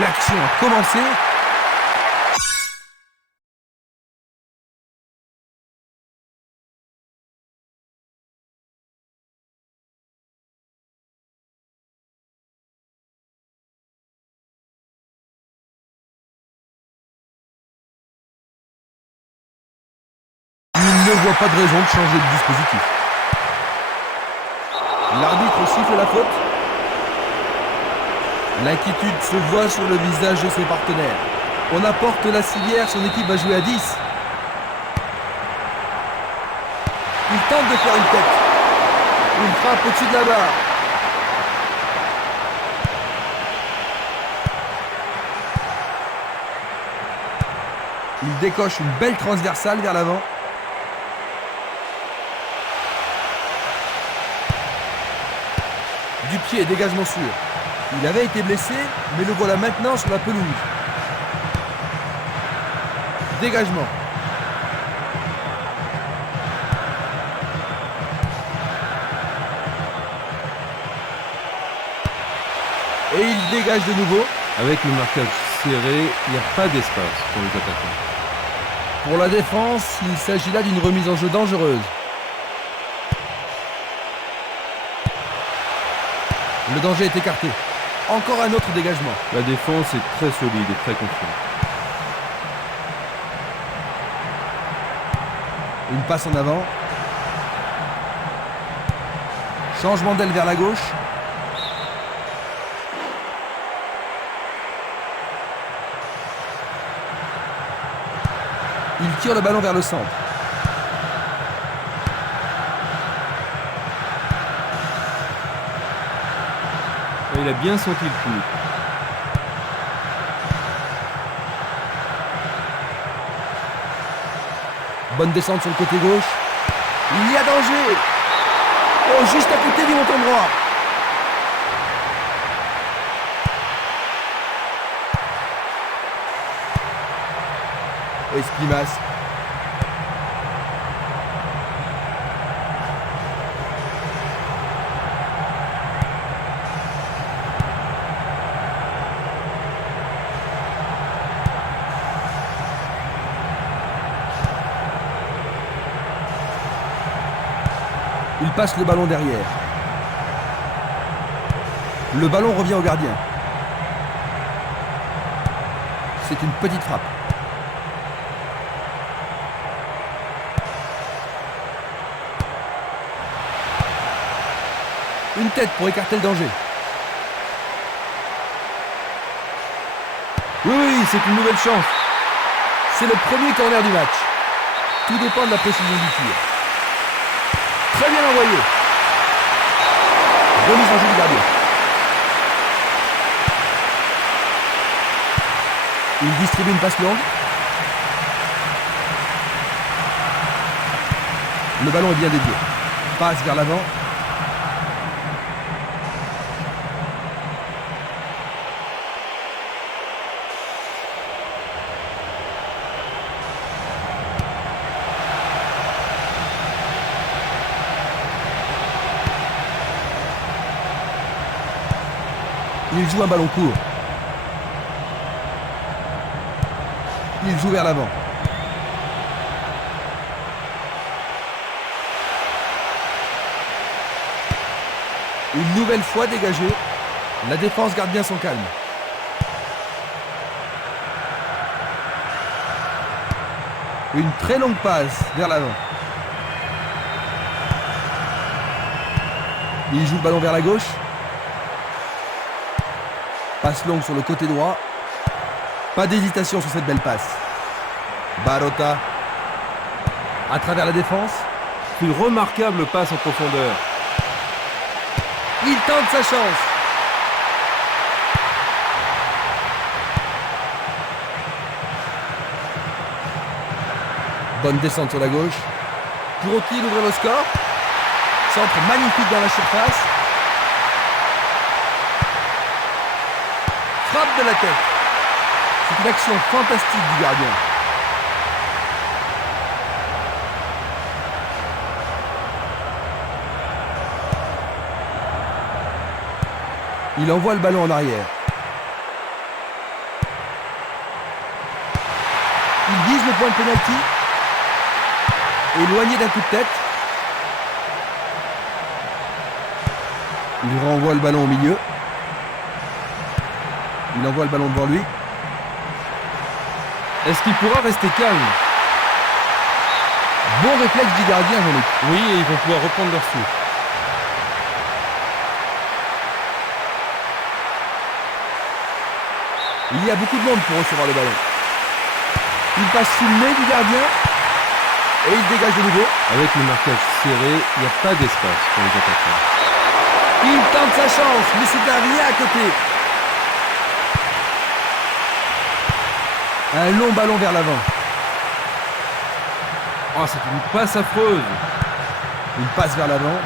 L'action a commencé. Il ne voit pas de raison de changer de dispositif. L'arbitre siffle la faute. L'inquiétude se voit sur le visage de ses partenaires. On apporte la civière, son équipe va jouer à 10. Il tente de faire une tête. Une frappe au-dessus de la barre. Il décoche une belle transversale vers l'avant. Du pied, dégagement sûr. Il avait été blessé, mais le voilà maintenant sur la pelouse. Dégagement. Et il dégage de nouveau. Avec le marquage serré, il n'y a pas d'espace pour les attaquants. Pour la défense, il s'agit là d'une remise en jeu dangereuse. Le danger est écarté. Encore un autre dégagement. La défense est très solide et très confiante. Une passe en avant. Changement d'aile vers la gauche. Il tire le ballon vers le centre. Il a bien senti le coup. Bonne descente sur le côté gauche. Il y a danger. Oh, juste à côté du montant droit. Esquimas. Il passe le ballon derrière. Le ballon revient au gardien. C'est une petite frappe. Une tête pour écarter le danger. Oui, c'est une nouvelle chance. C'est le premier corner du match. Tout dépend de la précision du tir. Très bien envoyé. Remise en jeu du gardien. Il distribue une passe longue. Le ballon est bien dédié. Passe vers l'avant. Il joue un ballon court. Il joue vers l'avant. Une nouvelle fois dégagé. La défense garde bien son calme. Une très longue passe vers l'avant. Il joue le ballon vers la gauche. Passe longue sur le côté droit. Pas d'hésitation sur cette belle passe. Barota. À travers la défense. Une remarquable passe en profondeur. Il tente sa chance. Bonne descente sur la gauche. Pour Oki d'ouvrir le score. Centre magnifique dans la surface. Frappe de la tête. C'est une action fantastique du gardien. Il envoie le ballon en arrière. point de pénalty. Éloigné d'un coup de tête. Il renvoie le ballon au milieu. Il envoie le ballon devant lui. Est-ce qu'il pourra rester calme? Bon réflexe du gardien, Jean-Luc. Oui, et ils vont pouvoir reprendre leur souffle. Il y a beaucoup de monde pour recevoir le ballon. Il passe sous le nez du gardien et il dégage de nouveau. Avec le marquage serré, il n'y a pas d'espace pour les attaquants. Il tente sa chance, mais c'est un rien à côté. Un long ballon vers l'avant. Oh, c'est une passe affreuse. Il passe vers l'avant.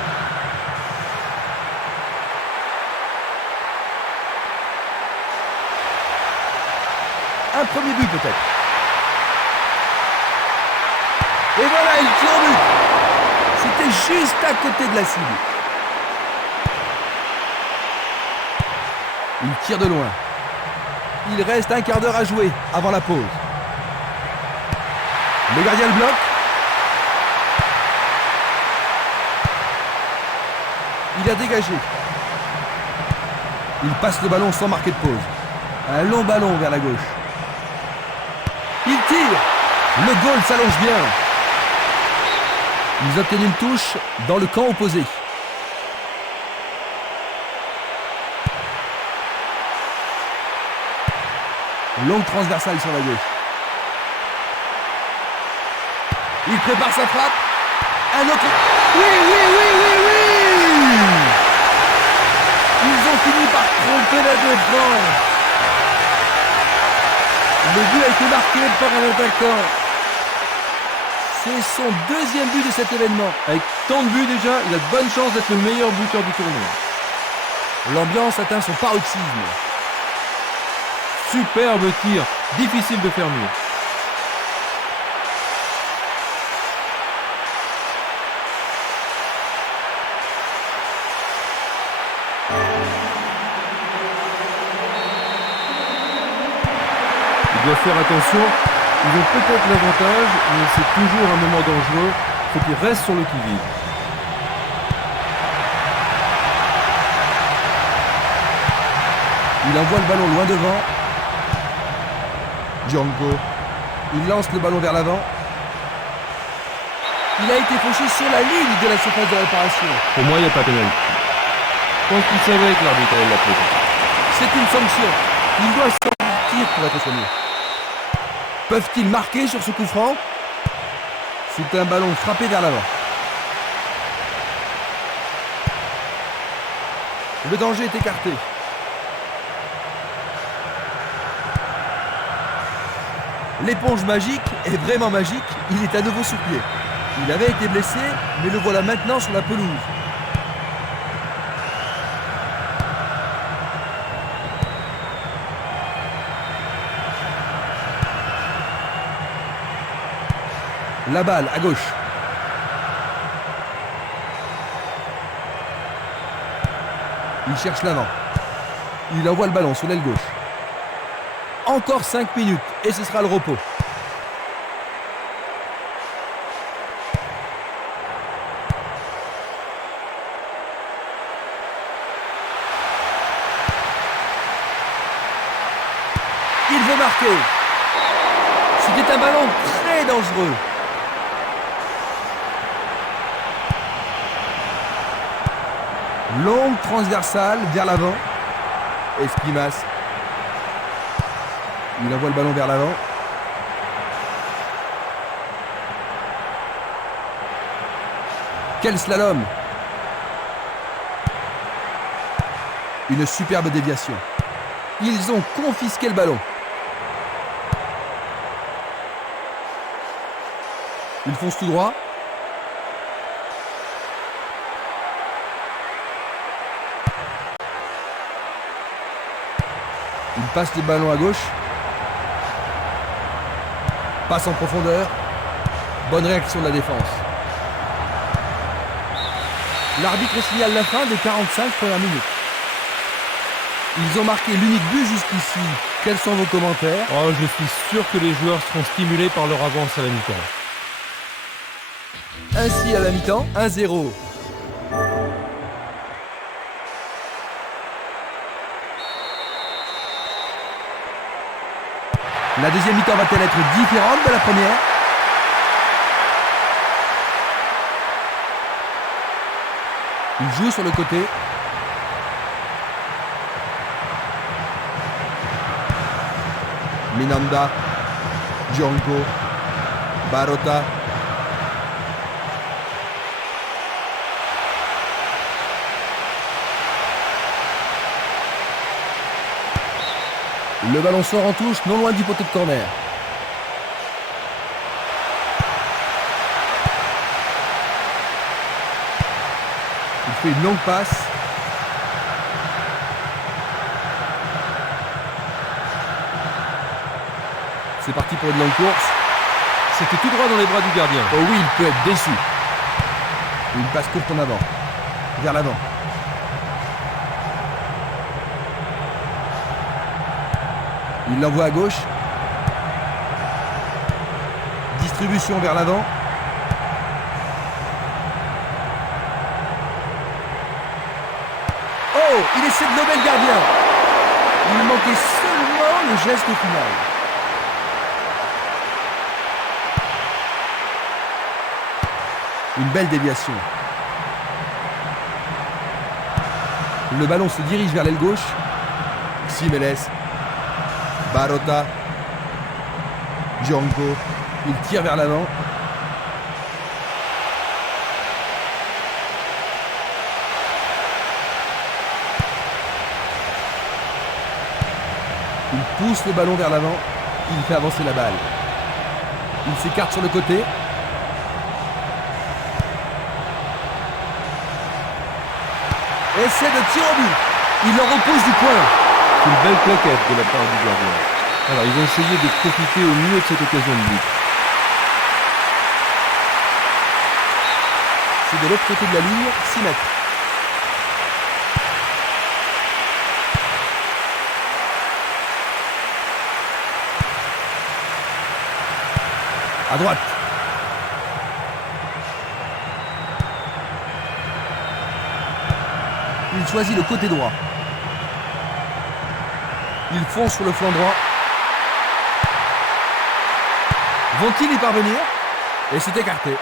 Un premier but peut-être. Et voilà, il tire au but. C'était juste à côté de la cible. Il tire de loin. Il reste un quart d'heure à jouer avant la pause. Le gardien le bloque. Il a dégagé. Il passe le ballon sans marquer de pause. Un long ballon vers la gauche. Il tire. Le goal s'allonge bien. Ils obtiennent une touche dans le camp opposé. Longue transversale sur la gauche. Il prépare sa frappe. Un autre. Oui, oui, oui, oui, oui. Ils ont fini par tromper la défense. Le but a été marqué par un attaquant. C'est son deuxième but de cet événement. Avec tant de buts déjà, il a de bonnes chances d'être le meilleur buteur du tournoi. L'ambiance atteint son paroxysme. Superbe tir, difficile de faire mieux. Ils doivent faire attention. Ils ont peut-être l'avantage, mais c'est toujours un moment dangereux. Il faut qu'ils restent sur le qui-vive. Il envoie le ballon loin devant. Django. Il lance le ballon vers l'avant. Il a été fauché sur la ligne de la surface de réparation. Pour moi, il n'y a pas pénalité. Je pense qu'il savait que l'arbitre allait l'appeler. C'est une sanction. Il doit sortir pour être soigné. Peuvent-ils marquer sur ce coup franc? C'est un ballon frappé vers l'avant. Le danger est écarté. L'éponge magique est vraiment magique. Il est à nouveau sous pied. Il avait été blessé, mais le voilà maintenant sur la pelouse. La balle à gauche. Il cherche l'avant. Il envoie le ballon sur l'aile gauche. Encore 5 minutes et ce sera le repos. Il veut marquer. C'était un ballon très dangereux. Longue transversale vers l'avant. Esquimas. Il envoie le ballon vers l'avant. Quel slalom! Une superbe déviation. Ils ont confisqué le ballon. Ils foncent tout droit. Il passe le ballon à gauche. Passe en profondeur. Bonne réaction de la défense. L'arbitre signale la fin des 45 premières minutes. Ils ont marqué l'unique but jusqu'ici Quels sont vos commentaires? Oh, je suis sûr que les joueurs seront stimulés par leur avance à la mi-temps. Ainsi à la mi-temps, 1-0. La deuxième mi-temps va-t-elle être différente de la première? Il joue sur le côté. Minanda, Django, Barota. Le ballon sort en touche, non loin du poteau de corner. Il fait une longue passe. C'est parti pour une longue course. C'était tout droit dans les bras du gardien. Oh oui, il peut être déçu. Une passe courte en avant. Vers l'avant. Il l'envoie à gauche. Distribution vers l'avant. Oh, il essaie de lever le gardien. Il manquait seulement le geste final. Une belle déviation. Le ballon se dirige vers l'aile gauche. Simeles. Barota. Django. Il tire vers l'avant. Il pousse le ballon vers l'avant. Il fait avancer la balle. Il s'écarte sur le côté. Essai de tir au but. Il le repousse du coin. C'est une belle claquette de la part du gardien. Alors, ils ont essayé de profiter au mieux de cette occasion de but. C'est de l'autre côté de la ligne, 6 mètres. À droite. Il choisit le côté droit. Il fonce sur le flanc droit. Vont-ils y parvenir? Et c'est écarté.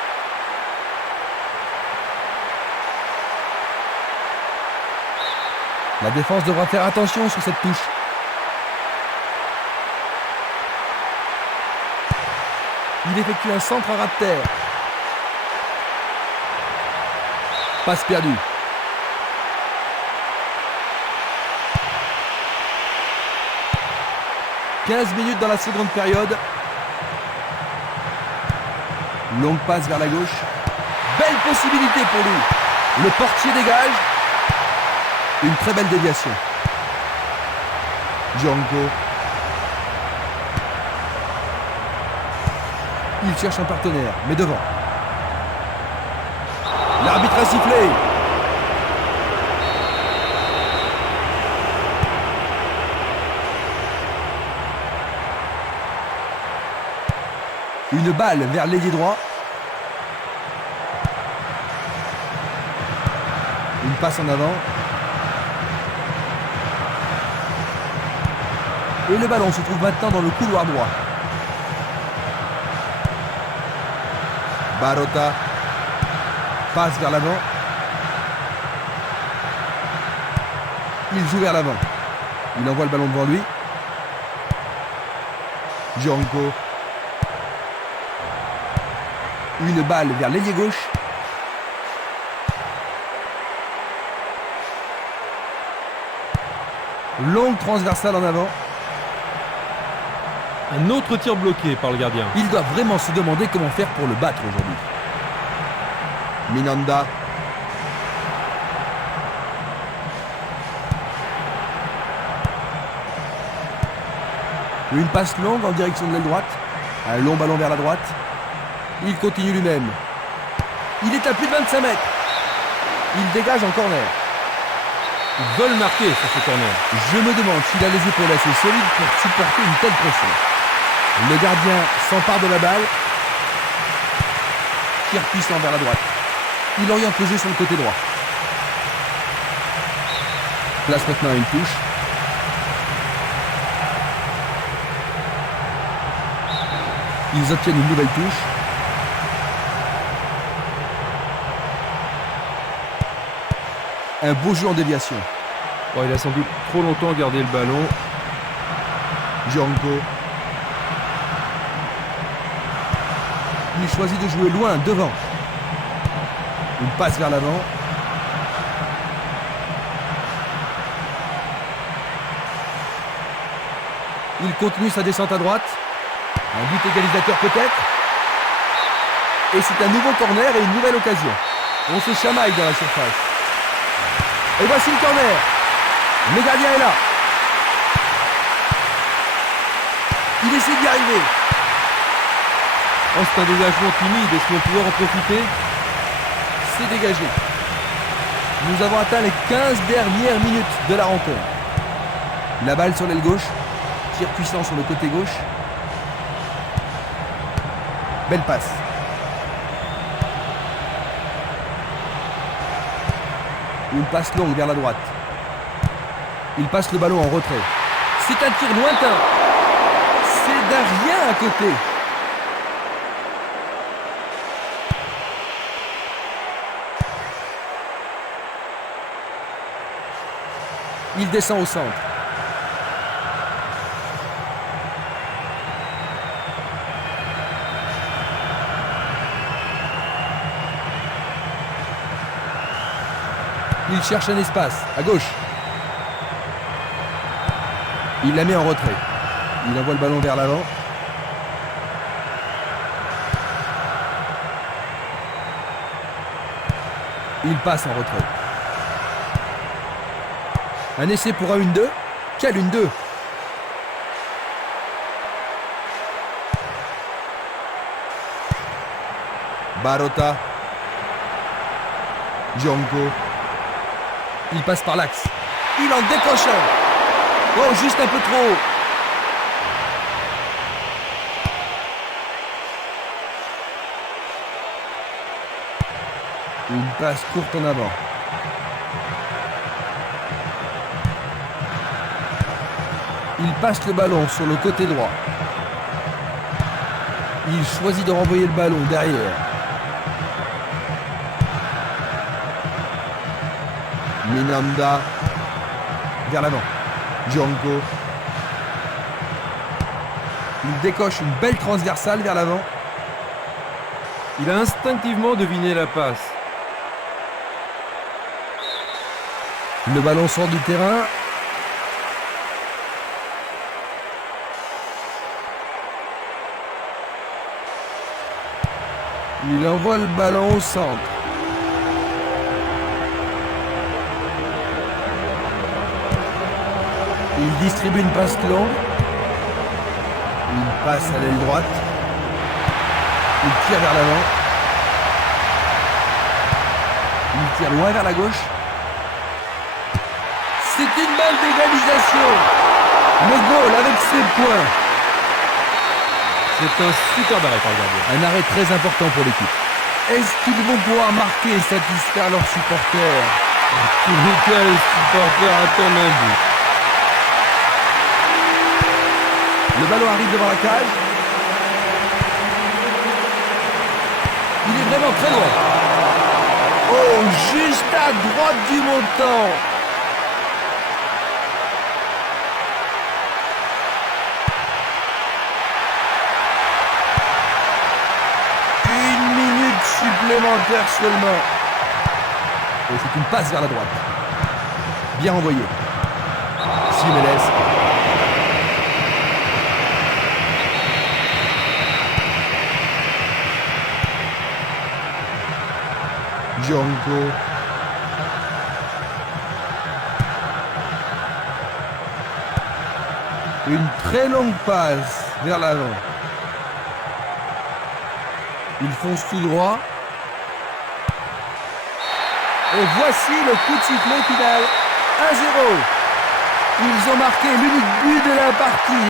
La défense devra faire attention sur cette touche. Il effectue un centre à ras de terre. Passe perdue. « 15 minutes dans la seconde période. Longue passe vers la gauche. Belle possibilité pour lui. Le portier dégage. Une très belle déviation. Django. Il cherche un partenaire, mais devant. L'arbitre a sifflé. Une balle vers l'ailier droit. Une passe en avant. Et le ballon se trouve maintenant dans le couloir droit. Barota passe vers l'avant. Il joue vers l'avant. Il envoie le ballon devant lui. Django. Une balle vers l'ailier gauche. Longue transversale en avant. Un autre tir bloqué par le gardien. Il doit vraiment se demander comment faire pour le battre aujourd'hui. Minanda. Une passe longue en direction de l'aile droite. Un long ballon vers la droite. Il continue lui-même. Il est à plus de 25 mètres. Il dégage en corner. Ils veulent marquer sur ce corner. Je me demande s'il a les épaules assez solides pour supporter une telle pression. Le gardien s'empare de la balle. Tir puissant vers la droite. Il oriente le jeu sur le côté droit. Place maintenant à une touche. Ils obtiennent une nouvelle touche. Un beau jeu en déviation. Oh, il a sans doute trop longtemps gardé le ballon. Django. Il choisit de jouer loin, devant. Une passe vers l'avant. Il continue sa descente à droite. Un but égalisateur peut-être. Et c'est un nouveau corner et une nouvelle occasion. On se chamaille dans la surface. Et voici le corner. Le gardien est là. Il essaie d'y arriver. Oh, c'est un dégagement timide. Est-ce qu'on va pouvoir en profiter? C'est dégagé. Nous avons atteint les 15 dernières minutes de la rencontre. La balle sur l'aile gauche. Tir puissant sur le côté gauche. Belle passe. Une passe longue vers la droite. Il passe le ballon en retrait. C'est un tir lointain. C'est d'un rien à côté. Il descend au centre. Il cherche un espace, à gauche. Il la met en retrait. Il envoie le ballon vers l'avant. Il passe en retrait. Un essai pour un 1-2. Quel 1-2! Barota. Django. Il passe par l'axe. Il en décroche un. Oh, juste un peu trop haut. Une passe courte en avant. Il passe le ballon sur le côté droit. Il choisit de renvoyer le ballon derrière. Minanda vers l'avant. Django. Il décoche une belle transversale vers l'avant. Il a instinctivement deviné la passe. Le ballon sort du terrain. Il envoie le ballon au centre. Il distribue une passe longue. Il passe à l'aile droite. Il tire vers l'avant. Il tire loin vers la gauche. C'est une balle d'égalisation. Le goal avec ses points. C'est un super arrêt par le gardien. Un arrêt très important pour l'équipe. Est-ce qu'ils vont pouvoir marquer et satisfaire leurs supporters? Tous les cas, les supporters attendent un but. Le ballon arrive devant la cage. Il est vraiment très loin. Oh, juste à droite du montant. Une minute supplémentaire seulement. Et c'est une passe vers la droite. Bien envoyé. Jiménez. Django. Une très longue passe vers l'avant. Il fonce tout droit. Et voici le coup de sifflet final. 1-0. Ils ont marqué l'unique but de la partie.